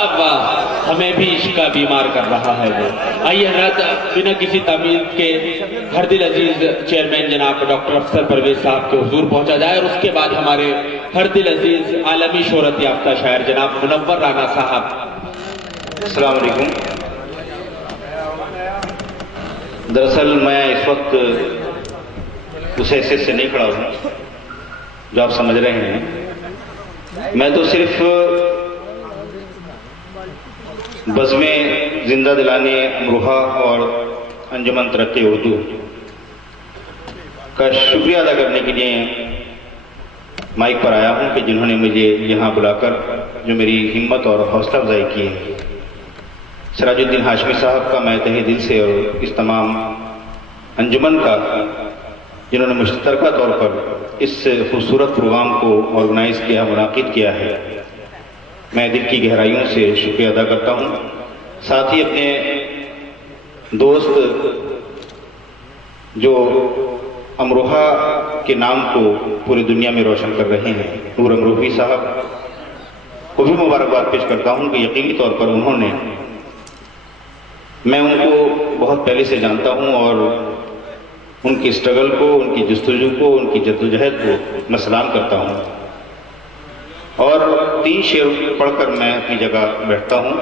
واہ واہ، ہمیں بھی عشق کا بیمار کر رہا ہے وہ۔ آئیے حضرت بنا کسی تعمیل کے ہر دل عزیز چیئرمین جناب ڈاکٹر افسر پرویز صاحب کے حضور پہنچا جائے، اور اس کے بعد ہمارے ہر دل عزیز عالمی شہرت یافتہ شاعر جناب منور رانا صاحب۔ السلام علیکم۔ دراصل میں اس وقت اس حیثیت سے نہیں کھڑا ہوں جو آپ سمجھ رہے ہیں، میں تو صرف بزمیں زندہ دلانے امروہہ اور انجمن ترقی اردو کا شکریہ ادا کرنے کے لیے مائک پر آیا ہوں کہ جنہوں نے مجھے یہاں بلا کر جو میری ہمت اور حوصلہ افزائی کی ہے۔ سراج الدین ہاشمی صاحب کا میں تہہ دل سے، اور اس تمام انجمن کا جنہوں نے مشترکہ طور پر اس خوبصورت پروگرام کو آرگنائز کیا، منعقد کیا ہے، میں دل کی گہرائیوں سے شکریہ ادا کرتا ہوں۔ ساتھ ہی اپنے دوست جو امروہہ کے نام کو پوری دنیا میں روشن کر رہے ہیں، نور امروہی صاحب کو بھی مبارکباد پیش کرتا ہوں کہ یقینی طور پر انہوں نے، میں ان کو بہت پہلے سے جانتا ہوں اور ان کی اسٹرگل کو، ان کی جستجو کو، ان کی جدوجہد کو میں سلام کرتا ہوں۔ اور 3 شعر پڑھ کر میں اپنی جگہ بیٹھتا ہوں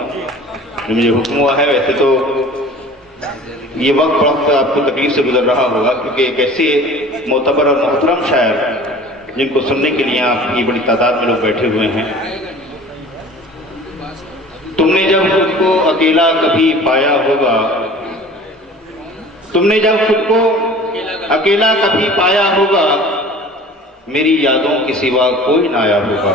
جو مجھے حکم ہوا ہے۔ ویسے تو یہ وقت آپ کو تکلیف سے گزر رہا ہوگا، کیونکہ ایک ایسے معتبر اور محترم شاعر جن کو سننے کے لیے آپ کی بڑی تعداد میں لوگ بیٹھے ہوئے ہیں۔ تم نے جب خود کو اکیلا کبھی پایا ہوگا، تم نے جب خود کو اکیلا کبھی پایا ہوگا، میری یادوں کی سوا کوئی نہ آیا ہوگا،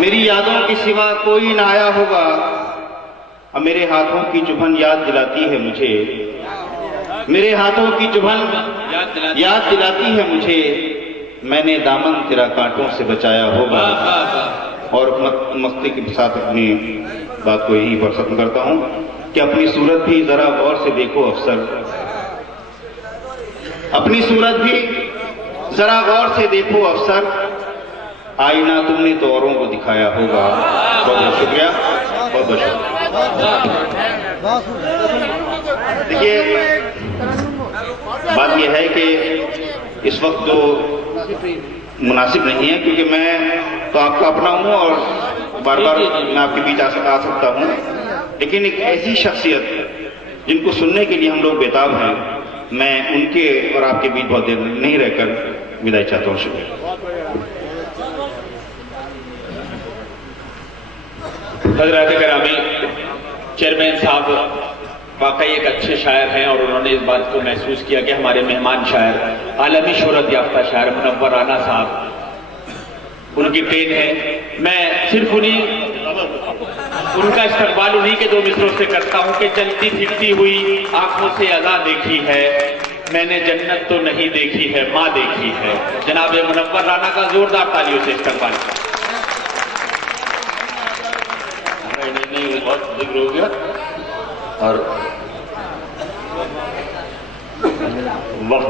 میری یادوں کی سوا کوئی نہ آیا ہوگا۔ اب میرے ہاتھوں کی چبھن یاد دلاتی ہے مجھے، میرے ہاتھوں کی چبھن یاد دلاتی ہے مجھے، میں نے دامن تیرا کانٹوں سے بچایا ہوگا۔ اور مستی کے ساتھ اپنی بات کو یہیں پر ختم کرتا ہوں کہ اپنی صورت بھی ذرا غور سے دیکھو افسر، اپنی صورت بھی ذرا غور سے دیکھو افسر، آئینہ تم نے تو اوروں کو دکھایا ہوگا۔ بہت بہت شکریہ، بہت بہت شکریہ۔ دیکھیے بات یہ ہے کہ اس وقت تو مناسب نہیں ہے، کیونکہ میں تو آپ کا اپنا ہوں اور بار بار میں آپ کے بیچ آ سکتا ہوں، لیکن ایک ایسی شخصیت جن کو سننے کے لیے ہم لوگ بیتاب ہیں، میں ان کے اور آپ کے بیچ بہت دیر نہیں رہ کر وداعی چاہتا ہوں۔ شکریہ۔ حضرات گرامی، چیئرمین صاحب واقعی ایک اچھے شاعر ہیں، اور انہوں نے اس بات کو محسوس کیا کہ ہمارے مہمان شاعر، عالمی شہرت یافتہ شاعر منور رانا صاحب ان کی ٹرین ہے۔ میں صرف ان کا استقبال انہی کے 2 مصروں سے کرتا ہوں کہ چلتی پھرتی ہوئی آنکھوں سے ادا دیکھی ہے، میں نے جنت تو نہیں دیکھی ہے، ماں دیکھی ہے۔ جناب منور رانا کا زوردار تالیوں سے استقبال۔ بہت ذکر ہو گیا، اور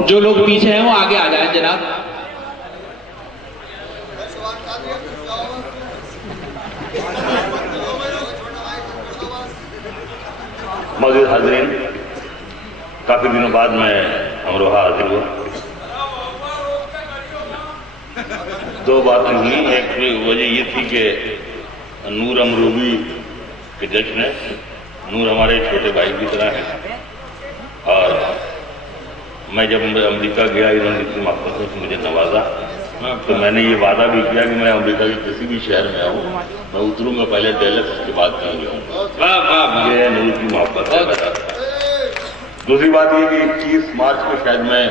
جو لوگ پیچھے ہیں وہ آگے آ جائیں جناب۔ موجود حاضرین، کافی دنوں بعد میں امروہہ حاضر ہوا۔ 2 باتیں ہوئی، ایک وجہ یہ تھی کہ نور امروہی کے جشن ہے، نور ہمارے چھوٹے بھائی کی طرح ہے، اور میں جب امریکہ گیا انہوں نے اتنی محبتوں سے مجھے نوازا، تو میں نے یہ وعدہ بھی کیا کہ میں امریکہ کے کسی بھی شہر میں آؤں، میں اتروں گا پہلے ڈیلکس، اس کے بعد کہیں جاؤں۔ یہ نور کی محبت ہے۔ دوسری بات یہ کہ 21 مارچ کو شاید میں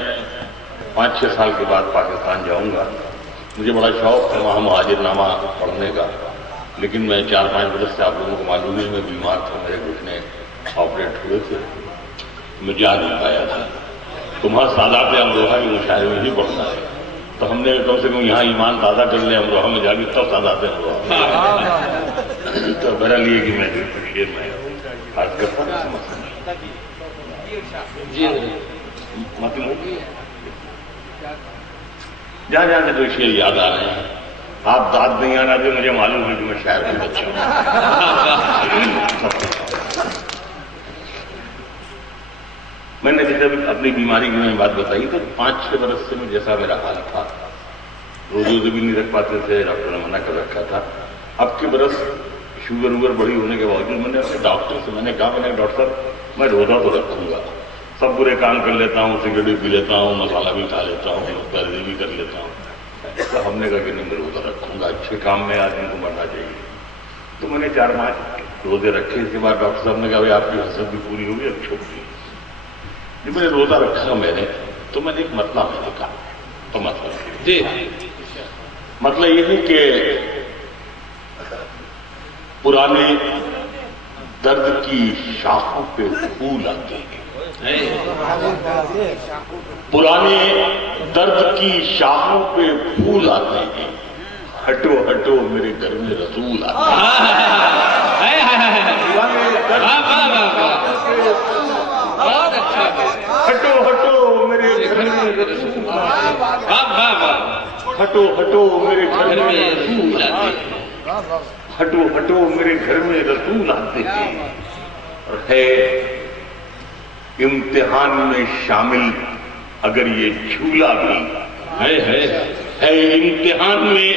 5-6 سال کے بعد پاکستان جاؤں گا۔ مجھے بڑا شوق ہے وہاں مہاجر نامہ پڑھنے کا، لیکن میں 4-5 برس سے، آپ لوگوں کو معلوم ہے، میں بیمار تھا، میرے گھٹنے آپریٹ ہوئے تھے، میں جا نہیں پایا تھا۔ تمہارا سادات امروہہ کی مشاعرے میں ہی پڑھنا ہے، تو ہم نے کم سے کم یہاں ایمان تازہ کر لیں، امروہہ میں جا کے تب سادات امروہہ۔ تو میرا لیے کہ میں شعر میں عرض کرتا ہوں۔ جہاں جہاں سے جو شعر یاد آ رہے ہیں آپ داد نہیں آنا دے، مجھے معلوم ہے کہ میں شاعر بہت اچھا ہوں۔ میں نے جب اپنی بیماری کی میں بات بتائی تو 5-6 برس سے جیسا میرا حال تھا، روزے بھی نہیں رکھ پاتے تھے، ڈاکٹر نے منع کر رکھا تھا۔ اب کے برس شوگر بڑی ہونے کے باوجود میں نے اپنے ڈاکٹر سے میں نے کہا، میں نے ڈاکٹر صاحب میں روزہ تو رکھوں گا، سب برے کام کر لیتا ہوں، سگریٹ بھی پی لیتا ہوں، مسالہ بھی کھا لیتا ہوں، پیروی بھی کر لیتا ہوں، تو ہم نے کہا کہ نہیں میں روزہ رکھوں گا، اچھے کام میں آدمی کو مرنا چاہیے۔ تو میں نے 4-5 روزے رکھے۔ اس کے بعد ڈاکٹر صاحب نے کہا بھائی آپ کی حسرت بھی پوری ہوگی، اب چھوڑ دی۔ جب میں نے روزہ رکھا میں نے تو میں نے ایک مطلب میں نے کہا، تو مطلب یہ ہے کہ پرانے درد کی شاخوں پہ پھول آتے ہیں، پرانے درد کی شاخوں پہ پھول آتے ہیں، ہٹو ہٹو میرے گھر میں رسول آتے ہیں۔ ہٹو ہٹو میرے گھر میں رسول ہٹو ہٹو میرے گھر میں رسول آتے ہیں، ہٹو ہٹو میرے گھر میں رسول آتے ہیں۔ اور ہے امتحان میں شامل اگر یہ جھولا بھی ہے امتحان میں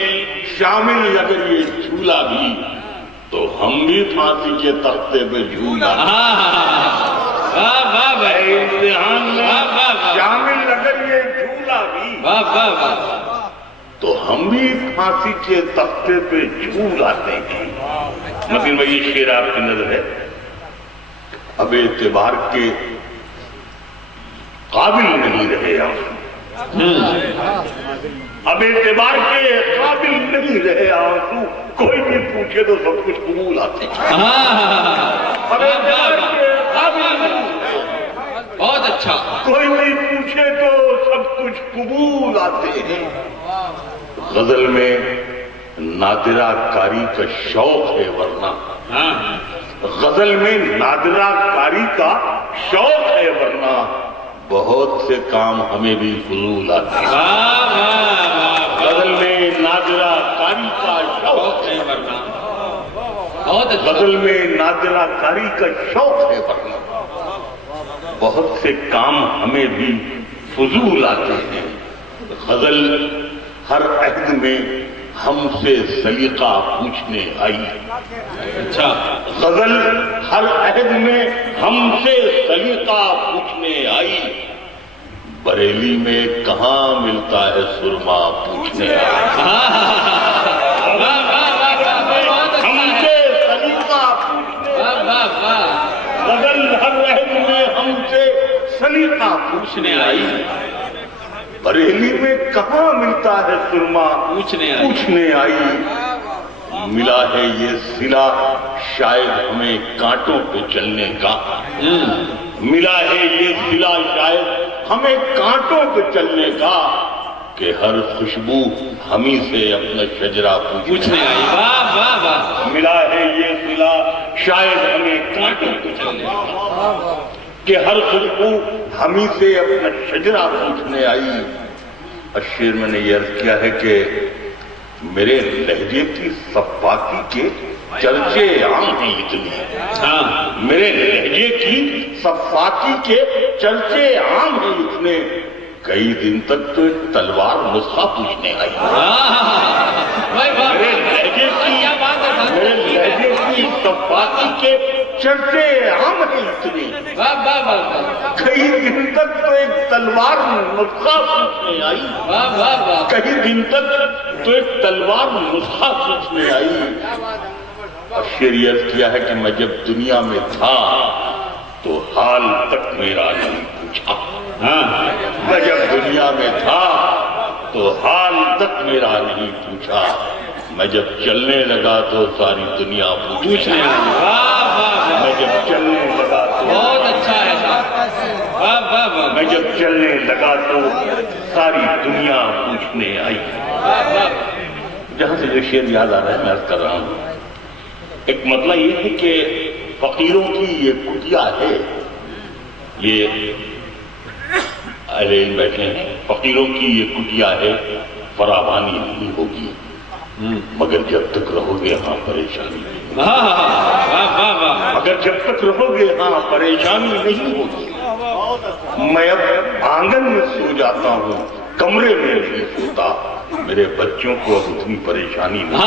شامل اگر یہ جھولا بھی، تو ہم بھی پھانسی کے تختے پہ جھولا امتحان میں شامل اگر یہ جھولا بھی، تو ہم بھی پھانسی کے تختے پہ جھول آتے ہیں۔ متین بھائی یہ شعر آپ کی نظر ہے، اب اعتبار کے قابل نہیں رہے آنسو، اب اعتبار کے قابل نہیں رہے آنسو، کوئی بھی پوچھے تو سب کچھ قبول آتے ہیں۔ اب اعتبار کے قابل نہیں، بہت اچھا، کوئی بھی پوچھے تو سب کچھ قبول آتے ہیں۔ غزل میں نادرہ کاری کا شوق ہے، ورنہ غزل میں نادرہ کاری کا شوق ہے، ورنہ بہت سے کام ہمیں بھی فضول آتے ہیں۔ غزل میں نادرہ کاری کا شوق ہے، ورنہ غزل میں نادرہ کاری کا شوق ہے، ورنہ بہت سے کام ہمیں بھی فضول آتے ہیں۔ غزل ہر عہد میں ہم سے سلیقہ پوچھنے آئی، اچھا غزل ہر عہد میں ہم سے سلیقہ پوچھنے آئی، بریلی میں کہاں ملتا ہے سرما پوچھنے آئی، ہم سے سلیقہ پوچھنے آئی، غزل ہر عہد میں ہم سے سلیقہ پوچھنے آئی، بریلی میں کہاں ملتا ہے سرما پوچھنے آئی، ملا ہے یہ صلہ شاید ہمیں کانٹوں پہ چلنے کا، ملا ہے یہ صلہ شاید ہمیں کانٹوں پہ چلنے کا، کہ ہر خوشبو ہمیں سے اپنا شجرہ پوچھنے آئی، ملا ہے یہ صلہ شاید ہمیں کانٹوں پہ چلنے کا، کہ ہر خوشبو ہمیں سے اپنا شجرہ پوچھنے آئی۔ شعر میں نے یہ عرض کیا ہے کہ میرے لہجے کی صفاقی کے چرچے عام ہیں اتنے، میرے لہجے کی صفاقی کے چرچے عام ہیں اتنے، کئی دن تک تو ایک تلوار نسخہ پوچھنے آئی، میرے لہجے کی صفاقی کے چرچے عام ہیں اتنے، کئی دن تک تو ایک تلوار نسخہ پوچھنے آئی، کئی دن تک تو ایک تلوار نسخہ پوچھنے آئی۔ اور شعریت کیا ہے کہ میں جب دنیا میں تھا تو حال تک میرا نہیں پوچھا، میں جب دنیا میں تھا تو حال تک میرا نہیں پوچھا، میں جب چلنے لگا تو ساری دنیا پوچھنے لگی، میں جب چلنے لگا تو بہت اچھا ہے، میں جب چلنے لگا تو ساری دنیا پوچھنے آئی۔ جہاں سے جو شعر یاد آ رہا ہے میں عرض کر رہا ہوں، ایک مطلب یہ ہے کہ فقیروں کی یہ کٹیا ہے، یہ اہل علم بیٹھے ہیں، فقیروں کی یہ کٹیا ہے، فراوانی نہیں ہوگی، مگر جب تک رہو گے ہاں پریشانی نہیں، مگر جب تک رہو گے ہاں پریشانی نہیں ہوگی۔ میں اب آنگن میں سو جاتا ہوں، کمرے میں نہیں سوتا، میرے بچوں کو اب اتنی پریشانی نہیں،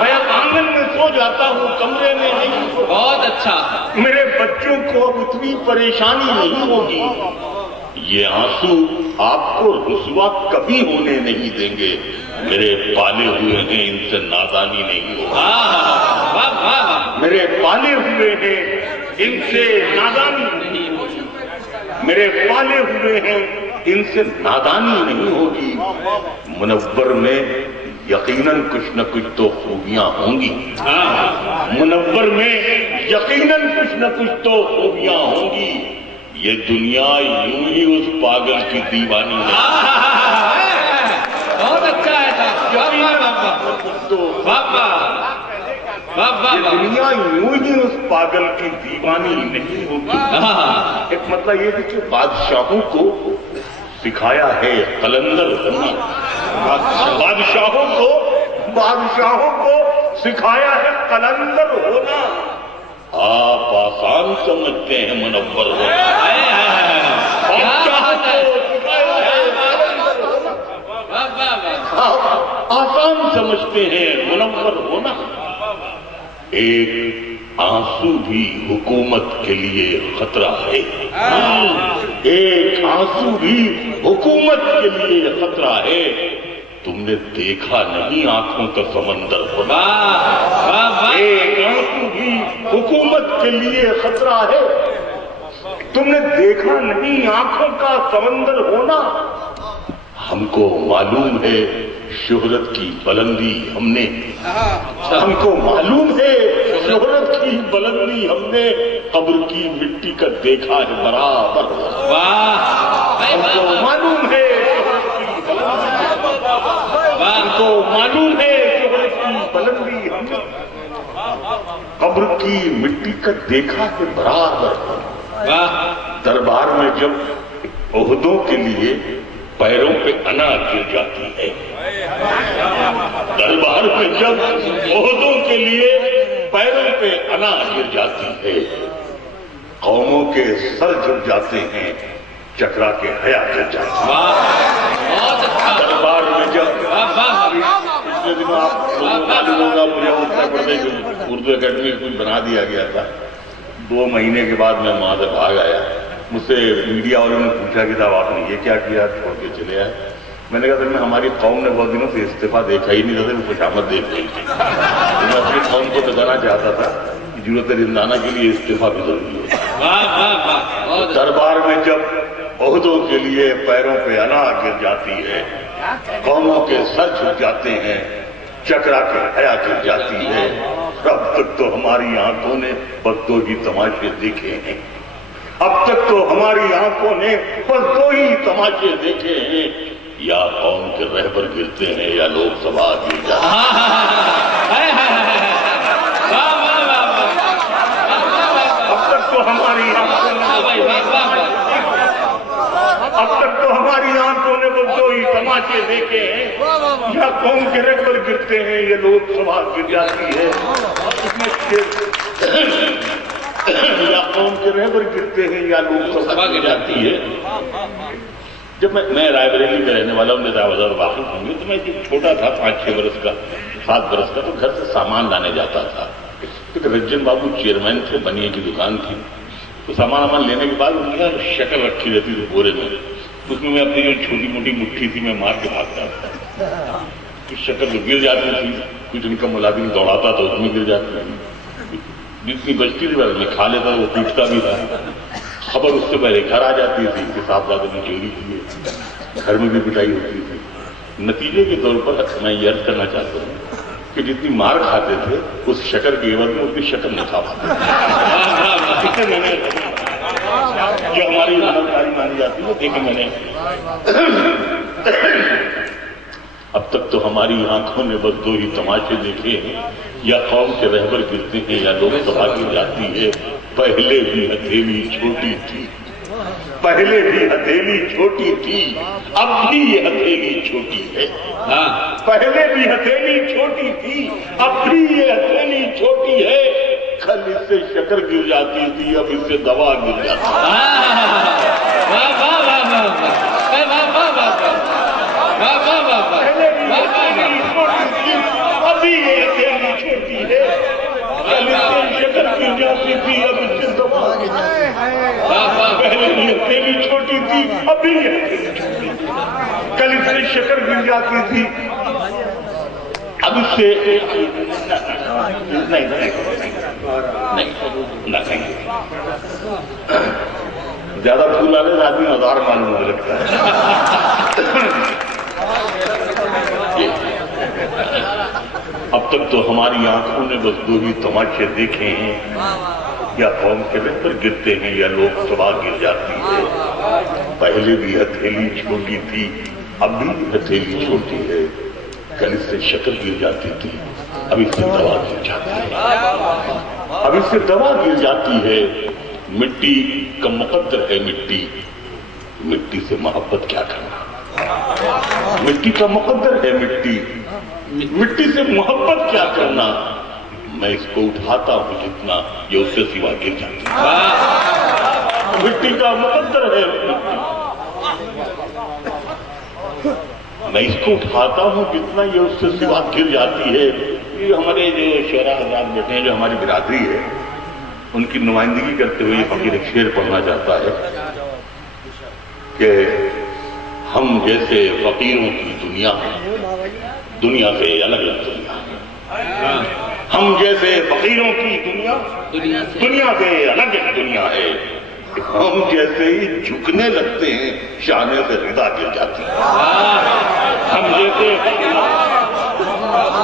میں اب آنگن میں سو جاتا ہوں، کمرے میں نہیں سوتا، بہت اچھا، میرے بچوں کو اب اتنی پریشانی نہیں ہوگی۔ یہ آنسو آپ کو رسوا کبھی ہونے نہیں دیں گے، میرے پالے ہوئے ہیں ان سے نادانی نہیں ہوگی، میرے پالے ہوئے ہیں ان سے نادانی نہیں ہوگی، میرے پالے ہوئے ہیں ان سے نادانی نہیں ہوگی۔ منور میں یقیناً کچھ نہ کچھ تو خوبیاں ہوں گی، منور میں یقیناً کچھ نہ کچھ تو خوبیاں ہوں گی۔ یہ دنیا یوں ہی اس پاگل کی دیوانی ہے، بہت اچھا ہے یہ دنیا یوں ہی اس پاگل کی دیوانی نہیں ہوگی۔ ایک مطلب یہ ہے کہ بادشاہوں کو سکھایا ہے قلندر ہونا، بادشاہوں کو سکھایا ہے قلندر ہونا۔ آپ آسان سمجھتے ہیں منور ہونا، بادشاہوں کو سکھایا ہے قلندر ہونا، آپ آسان سمجھتے ہیں منور ہونا۔ ایک آنسو بھی حکومت کے لیے خطرہ ہے، ایک آنسو بھی حکومت کے لیے خطرہ ہے۔ تم نے دیکھا نہیں آنکھوں کا سمندر ہونا، ایک آنسو بھی حکومت کے لیے خطرہ ہے۔ تم نے دیکھا نہیں آنکھوں کا سمندر ہونا۔ ہم کو معلوم ہے شہرت کی بلندی ہم نے، ہم کو معلوم ہے شہرت کی بلندی ہم نے، قبر کی مٹی کا دیکھا ہے برابر، ہم کو معلوم ہے شہرت کی بلندی، ہم کو معلوم ہے شہرت کی بلندی ہم نے، قبر کی مٹی کا دیکھا ہے برابر۔ دربار میں جب عہدوں کے لیے پیروں پہ انا گر جاتی ہے، دربار میں جب عہدوں کے لیے پیروں پہ انا گر جاتی ہے، قوموں کے سر جھک جاتے ہیں، چکرا کے حیا گر جاتی ہے۔ دربار میں جب پچھلے دنوں آپ لوگوں معلوم ہوگا مجھے اتر پردیش اردو اکیڈمی کچھ بنا دیا گیا تھا، 2 مہینے کے بعد میں وہاں سے بھاگ آیا۔ مجھ سے میڈیا والوں نے پوچھا کہ صاحب آپ نے یہ کیا کیا، چھوڑ کے چلے آئے؟ میں نے کہا سر میں ہماری قوم نے بہت دنوں سے استعفیٰ دیکھا ہی نہیں تھا، وہ خوشامد دیکھ رہی تھی، میں اپنی قوم کو بتانا چاہتا تھا کہ ضرورت رندانہ کے لیے استعفیٰ بھی ضروری ہے۔ دربار میں جب عہدوں کے لیے پیروں پہ انا گر جاتی ہے، قوموں کے سر جھک جاتے ہیں، چکرا کے حیا گر جاتی ہے، اب تک تو ہماری آنکھوں نے بس 2 ہی تماشے دیکھے ہیں، اب تک تو ہماری آنکھوں نے بس 2 ہی تماشے دیکھے ہیں، یا قوم کے رہبر گرتے ہیں یا لوگ سبھا گر جاتے ہیں۔ اب تک تو ہماری آنکھوں نے بس 2 ہی تماشے دیکھے ہیں، یا قوم کے رہبر گرتے ہیں یا لوگ سبھا گر جاتی ہے، یا قوم کے رہبر گرتے ہیں یا لوگ سبھا گر جاتی ہے۔ جب میں رائے بریلی کا رہنے والا ہوں، میرا بازار واقف ہوں گے، تو میں جب چھوٹا تھا 5-6 برس کا 7 برس کا، تو گھر سے سامان لانے جاتا تھا۔ ایک رجن بابو چیئرمین تھے، بنیے کی دکان تھی، تو سامان لینے کے بعد ان کی شکل رکھی رہتی تھی بورے میں، اس میں اپنی جو چھوٹی موٹی مٹھی تھی میں مار کے بھاگتا تھا، کچھ شکل تو گر جاتی تھی، کچھ ان کا ملازم دوڑاتا تو اس میں گر جاتی تھی، جتنی بچتی تھی میں کھا لیتا وہ پیٹتا بھی تھا، خبر اس سے پہلے گھر آ جاتی تھی کہ صاحبزادے نے چوری کی ہے، گھر میں بھی پٹائی ہوتی تھی۔ نتیجے کے طور پر میں یہ عرض کرنا چاہتا ہوں کہ جتنی مار کھاتے تھے اس شکر کے عوض میں اتنی شکر نہیں کھا پاتے، میں نے جو ہماری مددگاری مانی جاتی ہے دیکھیں میں نے، اب تک تو ہماری آنکھوں نے بس 2 ہی تماشے دیکھے ہیں، یا قوم کے رہبر گرتے ہیں یا لوگ سبھا گر جاتی ہے۔ پہلے بھی ہتھیلی چھوٹی تھی، پہلے بھی ہتھیلی چھوٹی تھی، اب بھی یہ ہتھیلی چھوٹی ہے۔ پہلے بھی ہتھیلی چھوٹی تھی، اب بھی یہ ہتھیلی چھوٹی ہے، کل اس سے شکر گر جاتی تھی، اب اس سے دوا گر جاتی ہے۔ پہلے بھی ہتھیلی چھوٹی تھی، ابھی یہ ہتھیلی چھوٹی ہے، کل اس سے شکر گر جاتی تھی، اب اس سے دوا گر جاتی ہے۔ پہلے بھی ہتھیلی چھوٹی تھی، ابھی یہ ہتھیلی چھوٹی تھی، کل اس سے شکر گر جاتی تھی، اب اس سے نہیں زیادہ پھول والے آدمی ہزار معلوم ہونے لگتا ہے۔ اب تک تو ہماری آنکھوں نے بس دو ہی تماشے دیکھے ہیں، یا قوم کے بہتر گرتے ہیں یا لوگ صبح گر جاتی ہے۔ پہلے بھی ہتھیلی چھوٹی تھی، اب بھی ہتھیلی چھوٹی ہے، کل اس سے شکر گر جاتی تھی، اب اس سے دوا گر جاتی ہے، اب اس سے دوا گر جاتی ہے۔ مٹی کا مقدر ہے، مٹی سے محبت کیا کرنا، مٹی کا مقدر ہے، مٹی سے محبت کیا کرنا۔ میں اس کو اٹھاتا ہوں جتنا، یہ اس سے سوا گر جاتی ہے، مٹی کا مقدر ہے، میں اس کو اٹھاتا ہوں جتنا، یہ اس سے سوا گر جاتی ہے۔ یہ ہمارے جو شعراء حضرات بیٹھے ہیں، جو ہماری برادری ہے، ان کی نمائندگی کرتے ہوئے فقیر ایک شعر پڑھنا چاہتا ہے کہ ہم جیسے فقیروں کی دنیا ہے، دنیا سے الگ الگ دنیا ہے، ہم جیسے فقیروں کی دنیا سے الگ الگ دنیا ہے، ہم جیسے ہی جھکنے لگتے ہیں شانے سے رضا گر جاتی ہے، ہم جیسے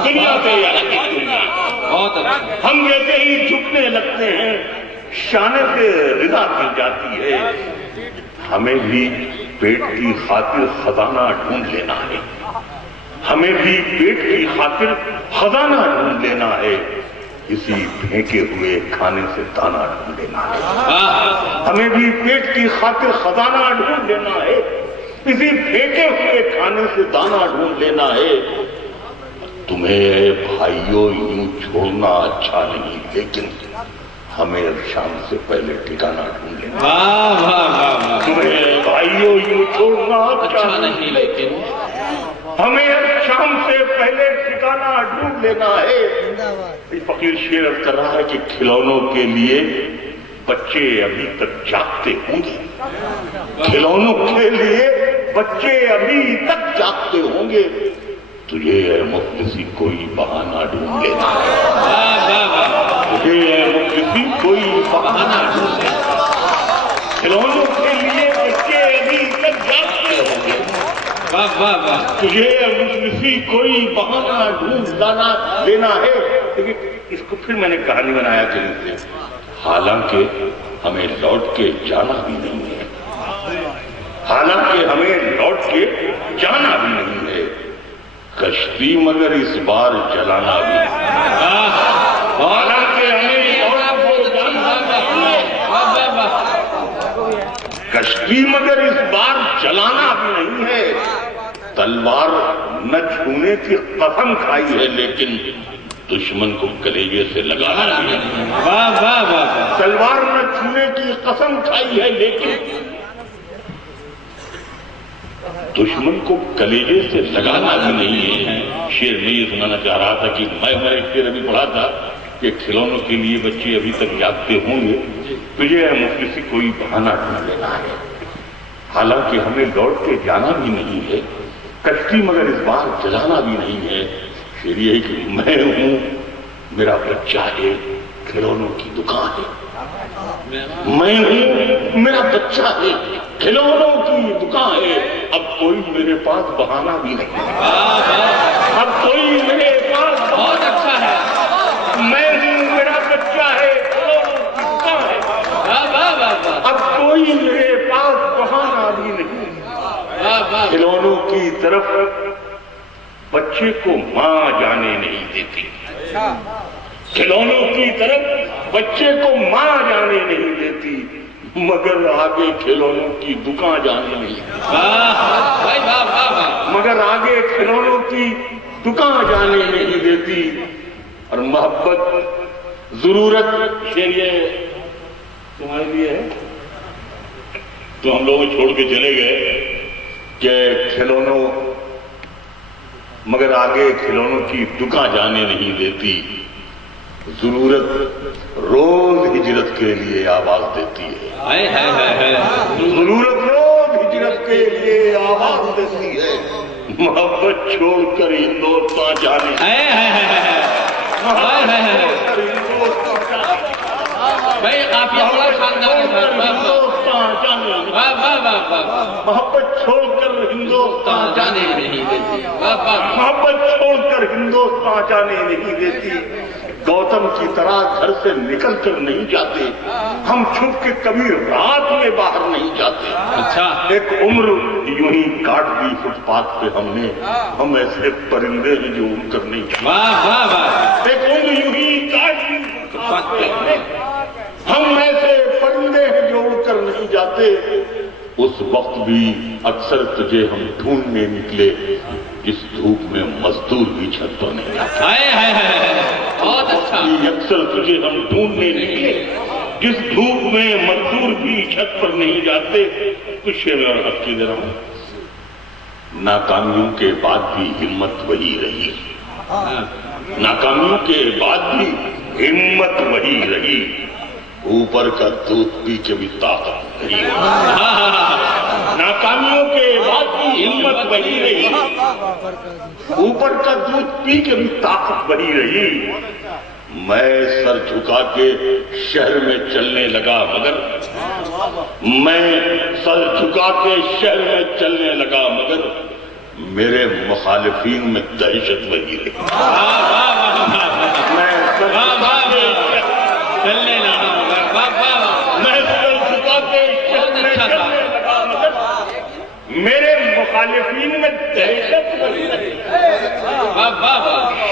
دنیا سے الگ الگ دنیا، ہم جیسے ہی جھکنے لگتے ہیں شانے سے رضا گر جاتی ہے۔ ہمیں بھی پیٹ کی خاطر خزانہ ڈھونڈ لینا ہے، ہمیں بھی پیٹ کی خاطر خزانہ ڈھونڈ لینا ہے، اسی پھینکے ہوئے کھانے سے دانا ڈھونڈ لینا ہے، ہمیں بھی پیٹ کی خاطر خزانہ ڈھونڈ لینا ہے، اسی پھینکے ہوئے کھانے سے دانا ڈھونڈ لینا ہے۔ تمہیں بھائیوں یوں چھوڑنا اچھا نہیں، لیکن ہمیں اب شام سے پہلے ٹھکانہ ڈھونڈ لینا۔ تمہیں بھائیوں یوں چھوڑنا اچھا نہیں، لیکن ہمیں اب شام سے پہلے ٹھکانہ ڈھونڈ لینا ہے۔ فقیر شعر عرض کر رہا ہے کہ کھلونوں کے لیے بچے ابھی تک جاگتے ہوں گے، کھلونوں کے لیے بچے ابھی تک جاگتے ہوں گے، تجھے اے مفلسی کوئی بہانہ ڈھونڈ لینا ہے، تجھے اے مفلسی کوئی بہانہ ڈھونڈ لینا ہے، کھلونوں کے لیے بچے ابھی تک جاگتے ہوں گے، تجھے اے مفلسی کوئی بہانہ ڈھونڈ لینا ہے۔ لیکن اس کو پھر میں نے کہانی بنایا کہ حالانکہ ہمیں لوٹ کے جانا بھی نہیں ہے، حالانکہ ہمیں لوٹ کے جانا بھی نہیں ہے، کشتی مگر اس بار چلانا بھی نہیں ہے، حالانکہ ہمیں لوٹ کے جانا بھی نہیں ہے، کشتی مگر اس بار چلانا بھی نہیں ہے، تلوار نہ چھونے کی قسم کھائی ہے، لیکن دشمن کو کلیجے سے لگانا بھی نہیں ہے، تلوار نہ چھونے کی قسم کھائی ہے، لیکن دشمن کو کلیجے سے لگانا بھی نہیں ہے۔ شعر میں یہ سنانا چاہ رہا تھا کہ میں ایک شعر ابھی پڑھا تھا کہ کھلونوں کے لیے بچے ابھی تک جاگتے ہوں گے، تجھے مفلسی کوئی بہانہ ڈھونڈ لینا ہے، حالانکہ ہمیں لوٹ کے جانا بھی نہیں ہے، کشتی مگر اس بار چلانا بھی نہیں ہے۔ شعر یہ ہے کہ میں ہوں، میرا بچہ ہے، کھلونوں کی دکان ہے، میں ہوں، میرا بچہ ہے، کھلونوں کی دکان ہے، اب کوئی میرے پاس بہانہ بھی نہیں ہے، اب کوئی میرے پاس بہت اچھا ہے، میں ہوں، میرا بچہ ہے، کھلونوں کی دکان ہے، اب کوئی میرے پاس بہانہ بھی نہیں، کھلونوں کی طرف بچے کو ماں جانے نہیں دیتی، کھلونوں کی طرف بچے کو ماں جانے نہیں دیتی، مگر آگے کھلونوں کی دکان جانے نہیں، مگر آگے کھلونوں کی دکان جانے نہیں دیتی. اور محبت ضرورت یہ تمہارے لیے ہے تو ہم لوگ چھوڑ کے چلے گئے کہ کھلونوں، مگر آگے کھلونوں کی دکان جانے نہیں دیتی. ضرورت روز ہجرت کے لیے آواز دیتی ہے، ضرورت روز ہجرت کے لیے آواز دیتی ہے. محبت چھوڑ کر ہندوستان جانے، بھائی قافیہ بڑا شاندار ہے، محبت چھوڑ کر ہندوستان جانے نہیں دیتی، محبت چھوڑ کر ہندوستان جانے نہیں دیتی. گوتم کی طرح گھر سے نکل کر نہیں جاتے، ہم چھپ کے کبھی رات میں باہر نہیں جاتے. اچھا، ایک عمر یوں ہی کاٹ دی فٹ پاتھ پہ ہم نے. ہم ایسے پرندے ہیں جو اڑ کر نہیں جاتے. واہ واہ واہ، ایک عمر یوں ہی کاٹ دی فٹ پاتھ پہ ہم نے. ہم ایسے پرندے ہیں جو اڑ کر نہیں جاتے. اس وقت بھی اکثر تجھے ہم ڈھونڈنے نکلے جس دھوپ میں مزدور بھی چھت پر نہیں جاتے. بہت اچھا. اکثر تجھے ہم ڈھونڈنے نکلے جس دھوپ میں مزدور بھی چھت پر نہیں جاتے. کچھ شعر اور حق کی ذرا. ناکامیوں کے بعد بھی ہمت وہی رہی، ناکامیوں کے بعد بھی ہمت وہی رہی. اوپر کا دودھ پی کے بھی طاقت نہیں ہوئی. ناکامیوں کے بعد بھی ہمت وہی رہی، اوپر کا دودھ پی کے بھی طاقت وہی رہی. میں سر جھکا کے شہر میں چلنے لگا مگر، میں سر جھکا کے شہر میں چلنے لگا مگر میرے مخالفین میں دہشت وہی رہی. میں سر جھکا کے چلنے لگا میں سر جھکا کے شہر میں چلنے لگا مگر میرے مخالفین میں دہشت وہی رہی.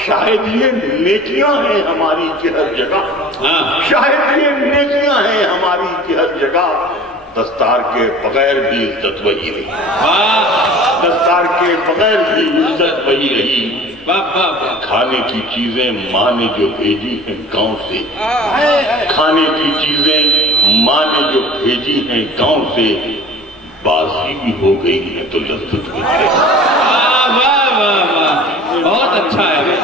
شاید یہ نیکیاں ہیں ہماری کی ہر جگہ، شاید یہ نیکیاں ہیں ہماری کی ہر جگہ. دستار کے بغیر بھی عزت وہی رہی، دستار کے بغیر بھی عزت وہی رہی. کھانے کی چیزیں ماں نے جو بھیجی ہیں گاؤں سے، کھانے کی چیزیں ماں نے جو بھیجی ہیں گاؤں سے باسی بھی ہو گئی ہیں تو لذت وہی رہی. بہت اچھا ہے.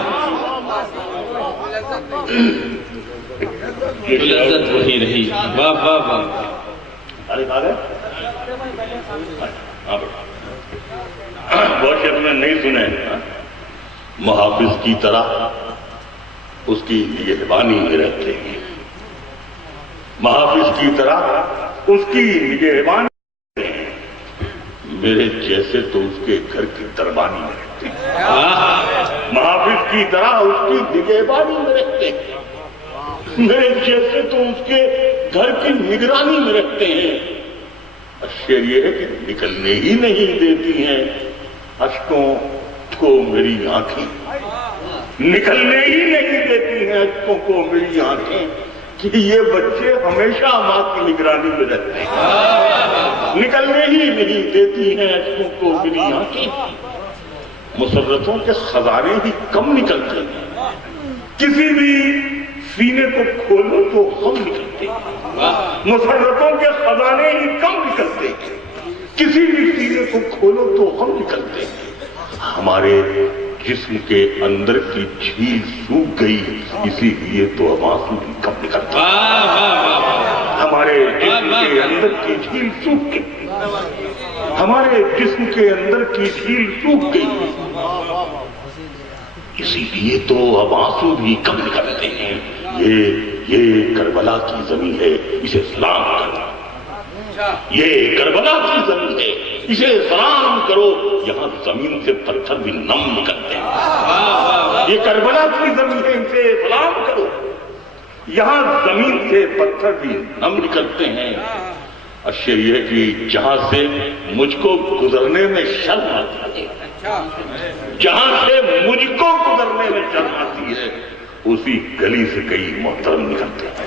لذت وہی رہی. واہ واہ واہ. بہت شعر میں نہیں سنے. محافظ کی طرح اس کی نگہبانی میں رہتے ہیں، محافظ کی طرح اس کی نگہبانی میں رہتے ہیں. میرے جیسے تو اس کے گھر کی دربانی میں رہتے ہیں، محافظ کی طرح اس کی نگہبانی میں رہتے ہیں. میرے جیسے تو اس کے گھر کی نگرانی میں رہتے ہیں. شعر یہ ہے کہ نکلنے ہی نہیں دیتی ہیں اشکوں کو میری آنکھیں، نکلنے ہی نہیں دیتی ہیں اشکوں کو میری آنکھیں کہ یہ بچے ہمیشہ ماں کی نگرانی میں رہتے ہیں. نکلنے ہی نہیں دیتی ہیں اشکوں کو میری آنکھیں. مسرتوں کے خزانے ہی کم نکلتے ہیں، کسی بھی سینے کو کھولو تو غم نکلتے ہیں. مسرتوں کے خزانے ہی کم نکلتے ہیں، کسی بھی سینے کو کھولو تو غم نکلتے ہیں. ہمارے جسم کے اندر کی جھیل سوکھ گئی اسی لیے تو اب آنسو بھی کم نکلتے ہیں. ہمارے جسم کے اندر کی جھیل سوکھ گئی، ہمارے جسم کے اندر کی جھیل سوکھ گئی اسی لیے تو اب آنسو بھی کم نکلتے ہیں. یہ کربلا کی زمین ہے، اسے سلام کرو. یہ کربلا کی زمین ہے، اسے سلام کرو. یہاں زمین سے پتھر بھی نم نکلتے ہیں. یہ کربلا کی زمین ہے، اسے سلام کرو. یہاں زمین سے پتھر بھی نم نکلتے ہیں. اشعر یہ کہ جہاں سے مجھ کو گزرنے میں شرم آتی ہے، جہاں سے مجھ کو گزرنے میں شرم آتی ہے اسی گلی سے کئی محترم نکلتے ہیں،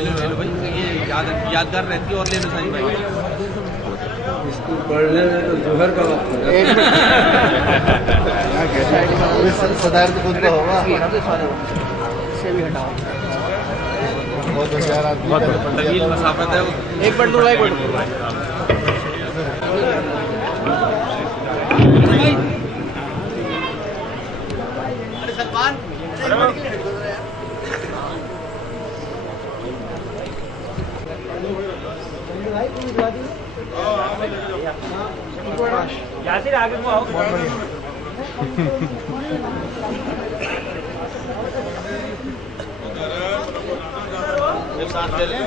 لے لو بھائی، یہ یادگار رہتی ہے، اور لے لو ساری بھائی. اس کو پڑھنے میں تو ظہر کا وقت صدارت خود کا ہوگا. طویل مسافت ہے. ایک منٹ دو، ایک منٹ. یاسر آگے کو آؤ. ساتھ لے لیں.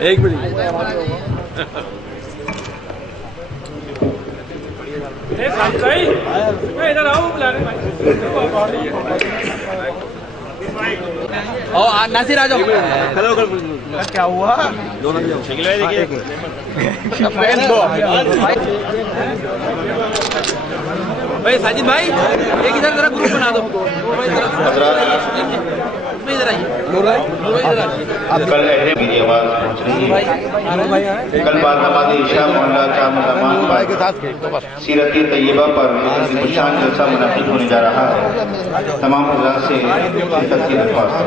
ایک منٹ. ادھر آؤ. ناصر آ جاؤ. کیا ہوا؟ بھائی ساجد بھائی ایک ادھر ذرا گروپ بنا دو. کل میری آواز پہنچ رہی ہے. کل بعد نماز عشاء محلہ کا مقامات پر سیرت طیبہ پر شان جلسہ منعقد ہونے جا رہا ہے. تمام حضرات سے شرکت کی درخواست.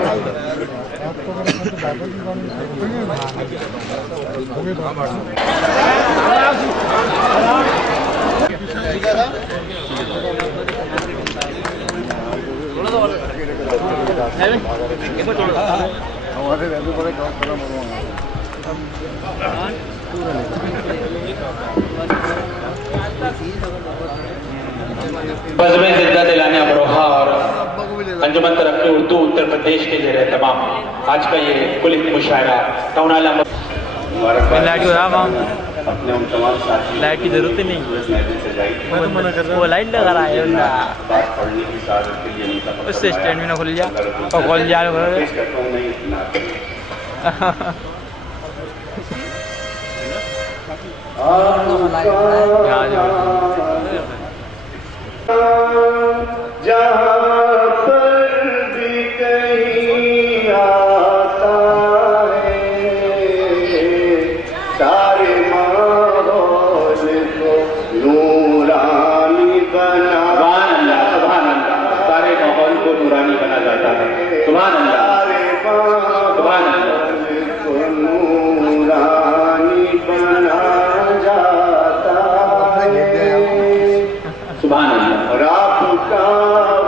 بزم زندہ دلانے امروہا اور انجمن ترقی اردو اتر پردیش کے زیر اہتمام آج کا یہ کلک مشاعرہ ٹاؤن ہال لائٹ کی ضرورت ہی نہیں. وہ لائٹ لگا رہا ہے اس سے اسٹینڈ میں نہ کھل جا اور کھول جا. جہاں پر بھی کہیں آتا ہے سارے ماحول کو نورانی بنا. سبحان اللہ سبحان اللہ. سارے ماحول کو نورانی بنا جاتا ہے. سبحان اللہ سبحان اللہ. کو نورانی بنا جاتا ہے. سبحان اللہ. اور آپ کا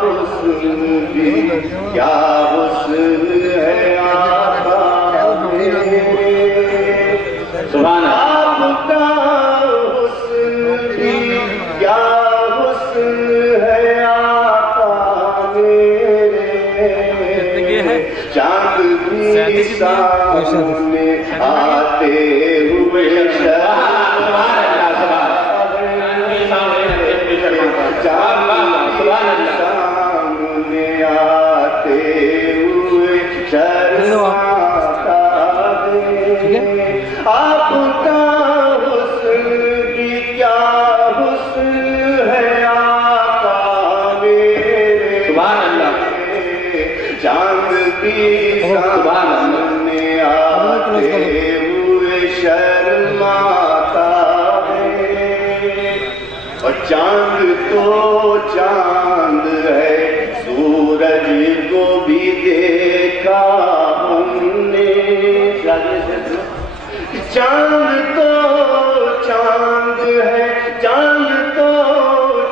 حسن بھی کیا حسن ہے آقا میرے. سبحان اللہ. آپ کا حسن بھی کیا حسن ہے آقا میرے. چاند بھی سامنے آتے ہوئے سامنے آتے ہوئے شرماتا ہے. آپ کا حسن بھی کیا حسن ہے آقا میرے. سبحان اللہ. چاند بھی سامنے آتے ہوئے شرماتا ہے. اور چاند تو چاند ہے سورج کو بھی دیکھا ہم نے. چاند تو چاند ہے چاند تو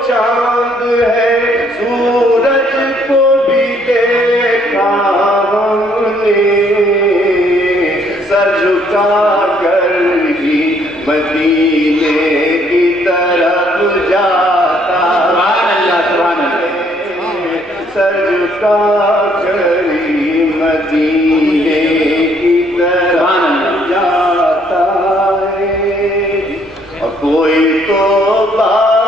چاند ہے سورج کو بھی دیکھا ہم نے. سر جھکا کر ہی مدینے کی طرف جاتا. سبحان اللہ سبحان اللہ. سر جھکا کر ہی مدینے کی طرف جاتا ہے. اور کوئی تو بات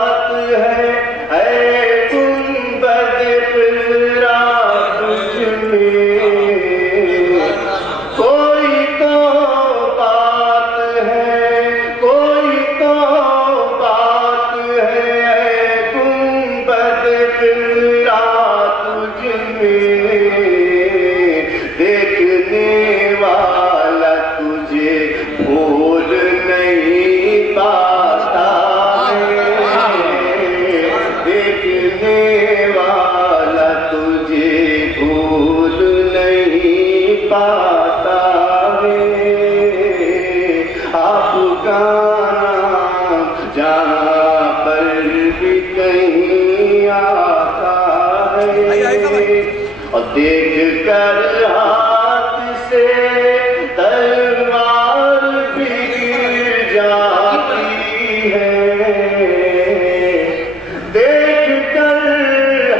کا نام جہاں پر بھی کہیں آتا ہے، اور دیکھ کر ہاتھ سے تلوار بھی گر جاتی ہے، دیکھ کر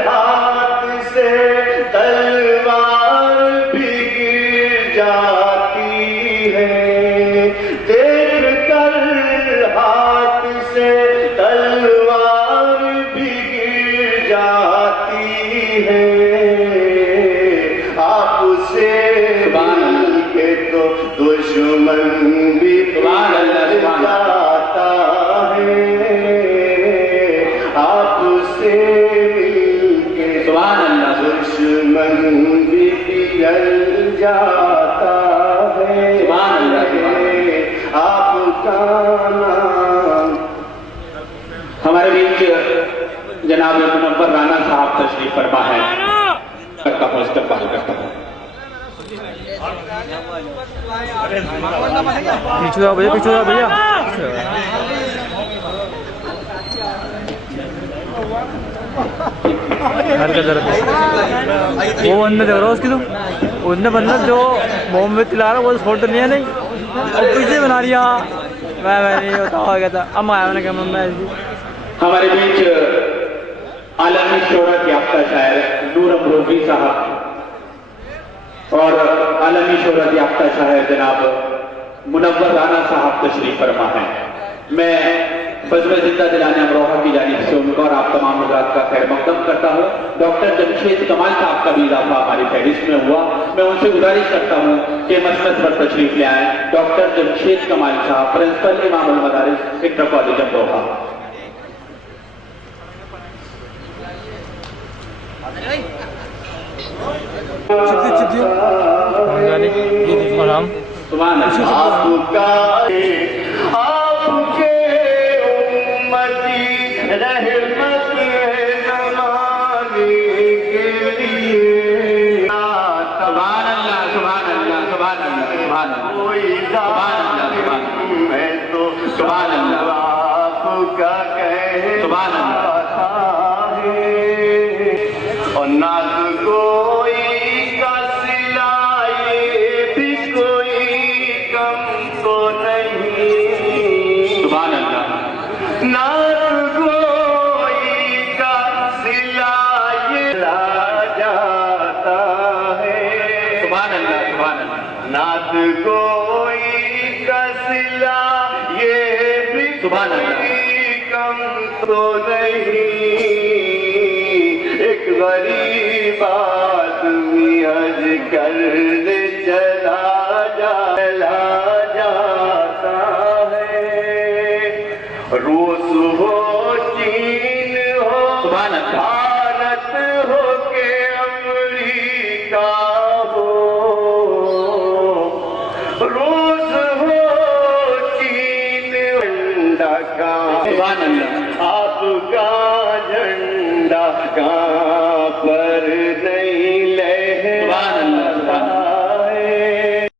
ہاتھ سے تلوار بھی گر جاتی ہے، دیکھ کر ہاتھ سے تلوار بھی گر جاتی ہے، آپ سے مل کے تو دشمن بھی جاتا ہے، آپ سے مل کے دشمن بھی پگھل جاتا ہے، آپ کا نام۔ ہمارے بیچ جناب منور رانا صاحب تشریف فرما ہے، استقبال کرتا ہوں۔ پیچھے آؤ بھیا، پیچھے آؤ بھیا۔ گھر کا درد وہ بندہ دیکھ رہا اس کی، تو اس نے بندہ جو موم میں تلا رہا وہ فوٹو نہیں ہے، نہیں اور پیچھے بنا لیا، میں نہیں ہوتا ہو گیا تھا، اب آیا میں نے کہا میں ہمارے بیچ عالمی شہرت یافتہ شاعر نور امروہی صاحب اور عالمی شہرت یافتہ شاعر جناب منور رانا صاحب تشریف فرما ہیں۔ میں بزم زندہ دلانے امروہہ کی جانب سے ان کو اور آپ تمام حضرات کا خیر مقدم کرتا ہوں۔ ڈاکٹر جمشید کمال صاحب کا بھی اضافہ ہماری فہرست میں ہوا، میں ان سے گزارش کرتا ہوں کہ مسند پر تشریف لے آئیں۔ ڈاکٹر جمشید کمال صاحب، پرنسپل امام المدارس انٹر کالج امروہہ۔ سبحان اللہ۔ آپ کا آپ کے امتی رحمت ہے زمانے کے لیے، سبحان اللہ سبحان اللہ سبحان اللہ سبحان اللہ، کوئی ظالم ہے تو سبحان اللہ آپ کا سبحان اللہ ہے، اور ناز کوئی کا سلائے بھی کوئی کم تو نہیں، سبحان اللہ، ناز کوئی کا سلائے لا جاتا ہے، سبحان اللہ سبحان اللہ، ناز کوئی کا سلائے بھی سبحان اللہ کم تو نہیں، ایک غریب آدمی حج کر چلا جاتا ہے، روس ہو چین ہو بھارت ہو کہ امریکہ ہو، روس ہو چین جھنڈا کا، آپ کا جھنڈا کا